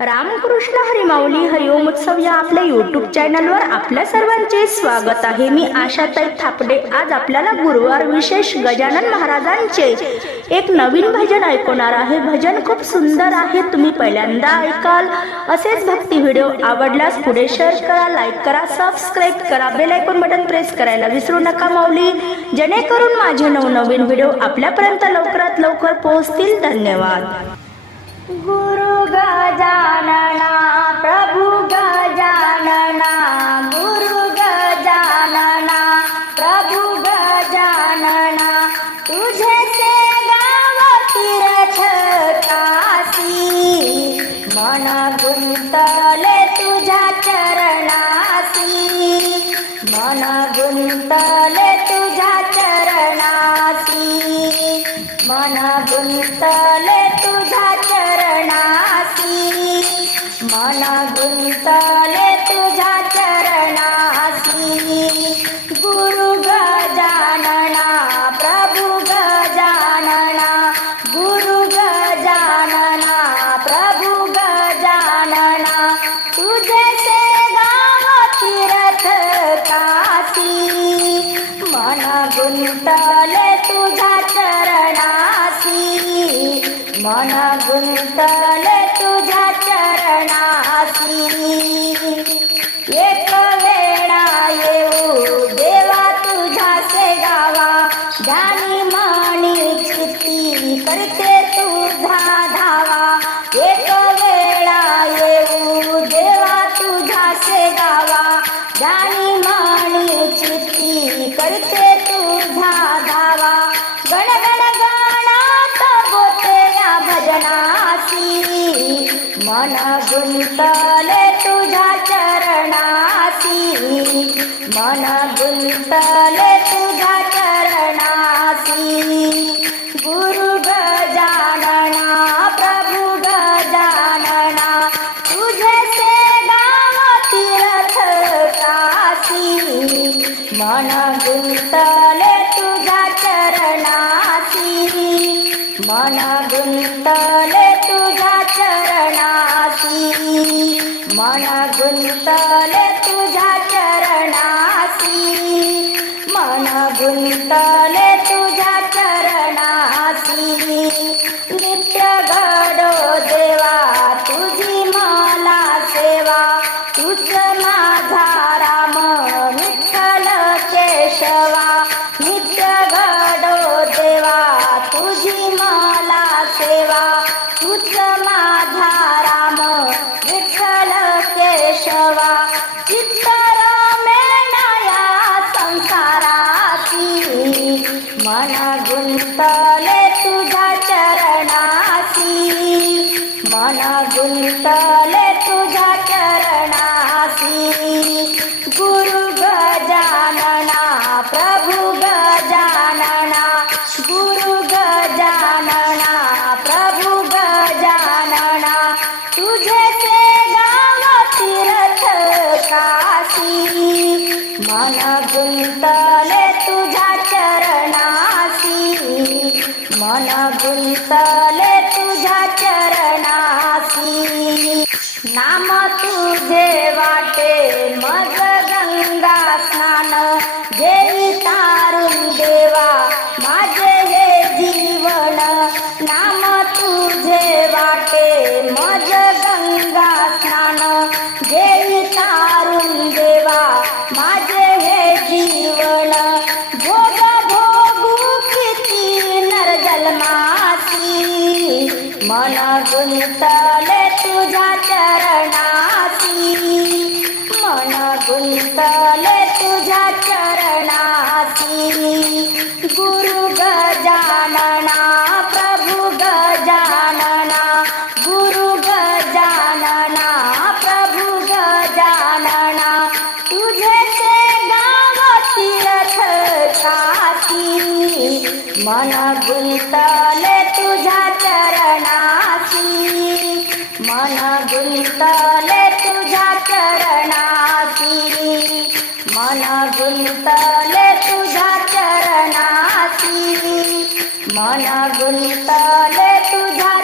रामकृष्ण हरी माऊली हरिओम उत्सव या आपल्या यूट्यूब चॅनलवर आपल्या सर्वांचे स्वागत आहे। मी आशाताई थापडे आज आपल्याला गुरुवार विशेष गजानन महाराजांचे एक नवीन भजन ऐकवणार आहे। भजन खूप सुंदर आहे, तुम्ही पहिल्यांदा ऐकाल। असेच भक्ती व्हिडिओ आवडल्यास पुढे शेअर करा, लाईक करा, सबस्क्राईब करा, बेल आयकॉन बटन प्रेस करायला विसरू नका माऊली, जेणेकरून माझे नवनवीन व्हिडिओ आपल्यापर्यंत लवकरात लवकर पोहोचतील। धन्यवाद। गुरु गजानना प्रभु गजानना, गुरु गजानना प्रभु गजानना, तुझे से गाव तीर्थ काशी, मन गुंतले तुझ्या चरणासी, मन गुंतले तुझ्या चरणासी, मन गुंतले तुझ्या चरणासी, मन गुंतले तुझ्या चरणासी। गुरु गजानना प्रभु गजानना, गुरु गजानना प्रभु गजानना, तुझे से गाव तीर्थ काशी, मन गुंतले तुझ्या चरणासी, मन गुंतले तुझ्या चरणासी। एक वेळा येऊ देवा तुझ्या से गावा, ध्यानी मानी चित्ती करते तुझा धावा। एक वेळा येऊ देवा तुझ्या से गावा, ध्यानी मानी चित्ती करते तुझा धावा। गण गण गणात बोते या भजनासी, मन गुंतले तुझ्या चरणासी, मन गुंतले तुझ्या चरणासी। गुरु गजानना प्रभु गजानना, तुझे से गाव तीर्थ काशी, मन गुंतले तुझ्या चरणासी, मन गुंतले तुझ्या चरणासी, मन गुंतले तुझ्या चरणासी, मन गुंतले तुझ्या चरणासी। नित्य घडो देवा तुझी मला सेवा, तुझ माझा राम विठ्ठल केशवा। नित्य घडो देवा तुझी मला सेवा, तुझ माझा राम विठ्ठल केशवा। चित्तर मेणाया संसारासी, मन गुंतले तुझ्या चरणासी, मन गुंतले तुझ्या चरणासी। गुरु गजानना प्रभु गजानना, गुरु गजानना प्रभु गजानना, तुझे से गाव तीर्थ काशी, मन गुंतले तुझ्या चरणासी, मन गुंतले तुझ्या चरणासी। नाम तुझे वाटे मज गंगा स्नान, जेरी तारून देवा माझे हे जीवन। नाम तुझे वाटे मज गंगा स्नान, जेरी तारून देवा माझे हे जीवन। भोग भोगू किती नर जन्मासी, मन गुंतले तुझ्या चरणासी, मन गुंतले तुझ्या चरणासी। गुरु गजानना प्रभु गजानना, गुरु गजानना प्रभु गजानना, तुझे से गाव तीर्थ काशी, मन गुंतले तुझ्या चरणासी, मन गुंतले तुझ्या चरणासी, मन गुंतले तुझ्या चरणासी, मन गुंतले तुझ्या